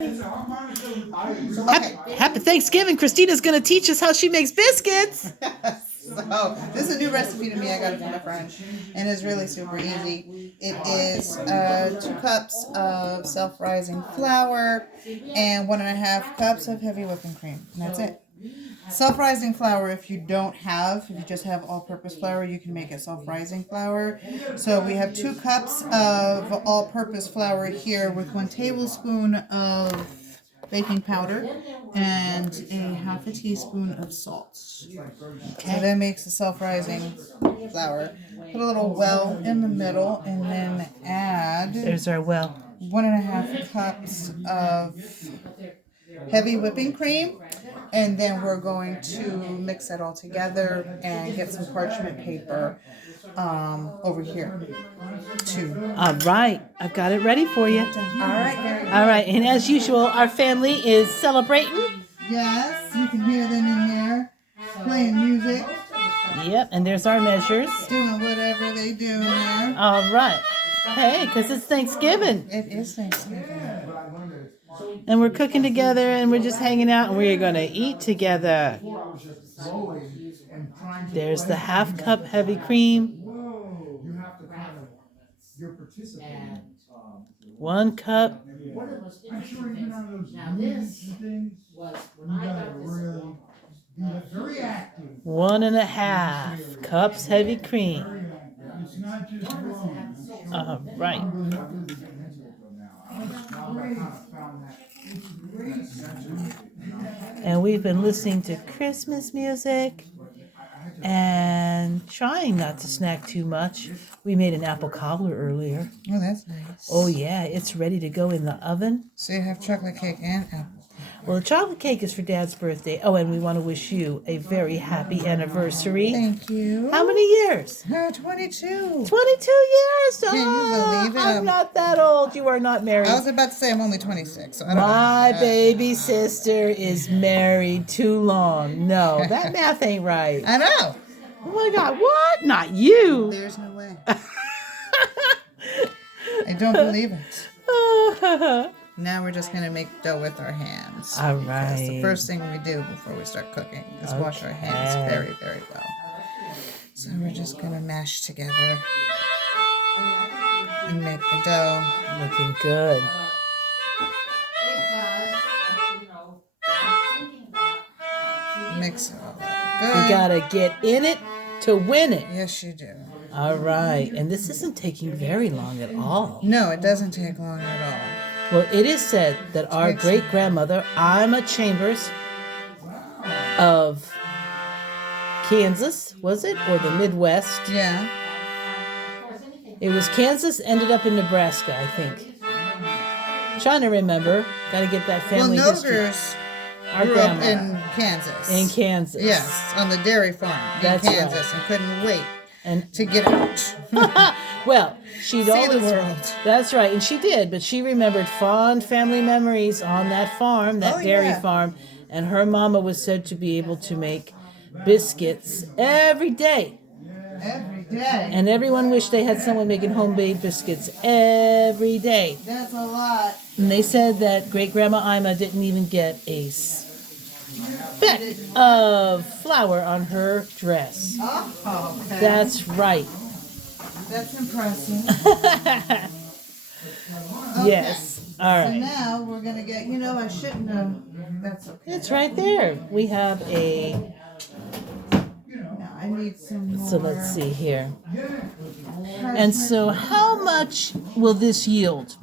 Happy Thanksgiving. Christina's going to teach us how she makes biscuits. So this is a new recipe to me. I got it from a friend, and it's really super easy. It is 2 cups of self-rising flour and 1.5 cups of heavy whipping cream, and that's it. Self-rising flour, if you just have all-purpose flour, you can make it self-rising flour. So we have 2 cups of all-purpose flour here with 1 tablespoon of baking powder and a 1/2 teaspoon of salt. Okay. So that makes the self-rising flour. Put a little well in the middle and then add... There's our well. 1.5 cups of heavy whipping cream, and then we're going to mix it all together and get some parchment paper over here too. All right, I've got it ready for you. All right, very good. All right, and as usual, our family is celebrating. Yes, you can hear them in there playing music. Yep, and there's our measures. Doing whatever they do in there. All right. Hey, because it's Thanksgiving. It is Thanksgiving. And we're cooking together and we're just hanging out and we're going to eat together. There's the 1/2 cup heavy cream. 1 cup. One and a half cups heavy cream. All right. And we've been listening to Christmas music and trying not to snack too much. We made an apple cobbler earlier. Oh, that's nice. Oh, yeah. It's ready to go in the oven. So you have chocolate cake and apple. Well, the chocolate cake is for Dad's birthday. Oh, and we want to wish you a very happy anniversary. Thank you. How many years? 22. 22 years. Can you believe it? I'm not that old. You are not married. I was about to say I'm only 26. So I don't My know. baby sister is married too long. No, that math ain't right. I know. Oh my God, what? Not you. There's no way. I don't believe it. Now we're just going to make dough with our hands. All Because right. the first thing we do before we start cooking is wash our hands very, very well. So we're just going to mash together and make the dough. Looking good. Mix it all up good. You gotta get in it to win it. Yes, you do. All right. And this isn't taking very long at all. No, it doesn't take long at all. Well, it is said that our great-grandmother, Ima Chambers of Kansas, was it? Or the Midwest? Yeah. It was Kansas, ended up in Nebraska, I think. Trying to remember. Got to get that family history. Nogers Our grew up grandma. in Kansas. In Kansas. Yes, on the dairy farm That's in Kansas, right. and couldn't wait And to get out. well, she'd See always. the world. That's right, and she did. But she remembered fond family memories on that farm, that dairy farm, and her mama was said to be able to make biscuits every day. Every day. And everyone wished they had someone making homemade biscuits every day. That's a lot. And they said that great-grandma Ima didn't even get a speck of flour on her dress. Oh, okay. That's right. That's impressive. Yes. All So right. now we're going to get, I shouldn't have. That's okay. It's right there. We have a... Now I need some more. So let's see here. And so how much will this yield?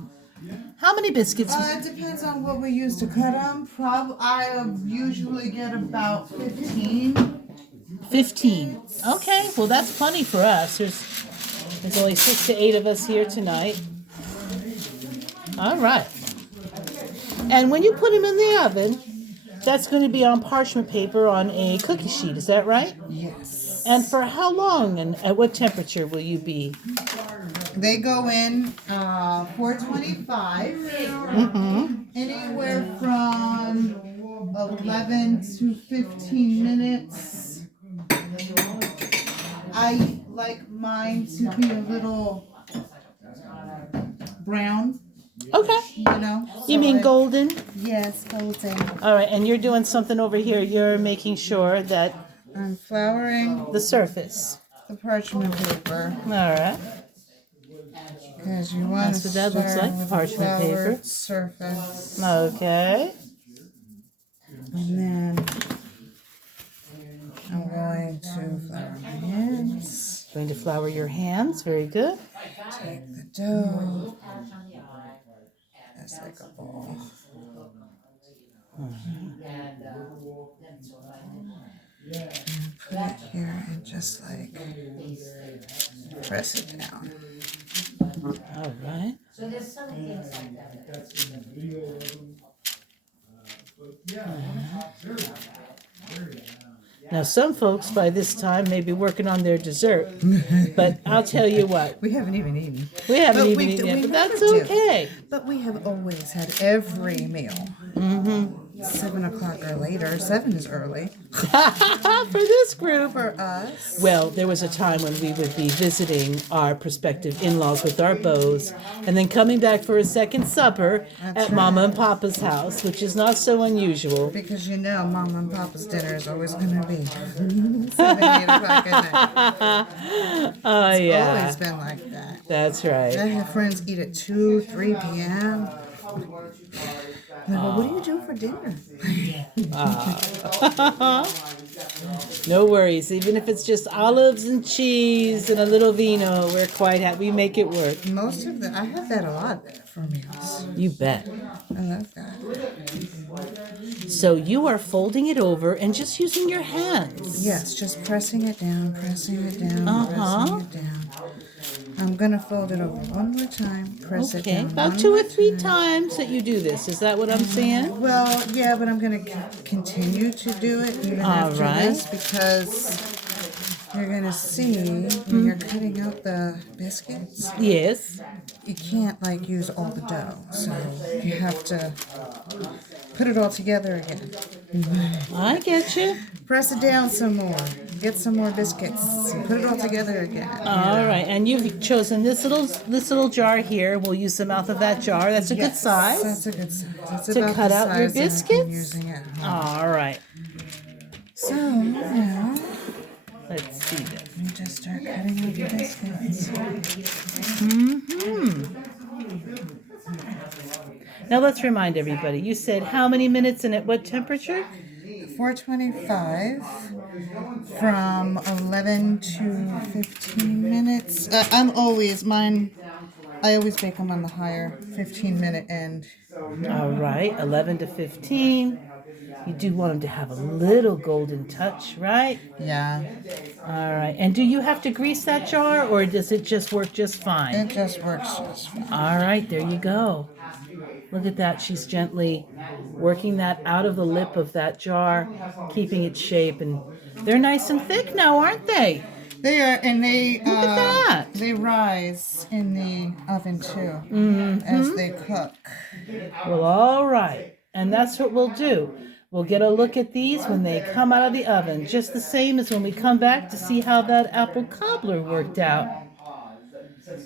How many biscuits? It depends on what we use to cut them. I usually get about 15. 15. Okay, well that's plenty for us. There's only 6 to 8 of us here tonight. All right. And when you put them in the oven, that's going to be on parchment paper on a cookie sheet. Is that right? Yes. And for how long and at what temperature will you be? They go in 425. Anywhere from 11 to 15 minutes. I like mine to be a little brown. Okay. You know? You mean golden? Yes, golden. All right, and you're doing something over here. You're making sure that I'm flouring the surface. the parchment paper. All right. Because you want That's to what that start looks like, with parchment a floured paper. surface. Okay. And then I'm going to flour my hands. Going to flour your hands. Very good. Take the dough. That's like a ball. And put it here and just like press it down. All right. So there's some things like that. Now, some folks by this time may be working on their dessert, but I'll tell you what, We haven't even eaten. we haven't But even we- eaten yet, we but that's never do. okay. But we have always had every meal. 7 o'clock or later. 7 is early For this group. for us. Well, there was a time when we would be visiting our prospective in-laws with our bows, and then coming back for a second supper That's at Mama and Papa's house, which is not so unusual. Because you know Mama and Papa's dinner is always going to be 7, 8 o'clock at night. Oh, It's yeah. always been like that. That's I right. have friends eat at 2, 3 p.m. Like, well, what do you do for dinner? No worries. Even if it's just olives and cheese and a little vino, we're quite happy. We make it work. Most of I have that a lot for meals. You bet. I love that. So you are folding it over and just using your hands. Yes, just pressing it down, pressing it down, Uh-huh. pressing it down. I'm gonna fold it over one more time, press it Okay, down. about one 2 or more 3 time. times that you do this. Is that what I'm saying? Well, yeah, but I'm gonna continue to do it even All after right. this because you're gonna see when you're cutting out the biscuits, Yes. you can't like use all the dough, so you have to put it all together again. I get you. Press it down some more. Get some more biscuits. Put it all together again. All right, and you've chosen this little jar here. We'll use the mouth of that jar. That's a good Yes, size. That's a good size. That's To about cut the out your size that I've been biscuits? using it. All right. So now Let's see this. we just start cutting out the biscuits. Now let's remind everybody. You said how many minutes and at what temperature? 425 from 11 to 15 minutes. I always bake them on the higher 15-minute end. All right, 11 to 15. You do want them to have a little golden touch, right? Yeah, All right. And do you have to grease that jar or does it just work just fine? it just works just fine. All right, there you go. Look at that. She's gently working that out of the lip of that jar, keeping its shape. And they're nice and thick now, aren't they? They are, and they Look at that. they rise in the oven too as they cook. Well, all right. And that's what we'll do. We'll get a look at these when they come out of the oven, just the same as when we come back to see how that apple cobbler worked out.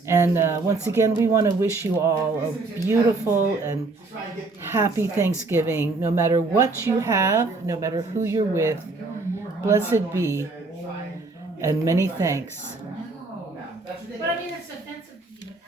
And once again, we want to wish you all a beautiful and happy Thanksgiving. No matter what you have, no matter who you're with, blessed be, and many thanks. What I need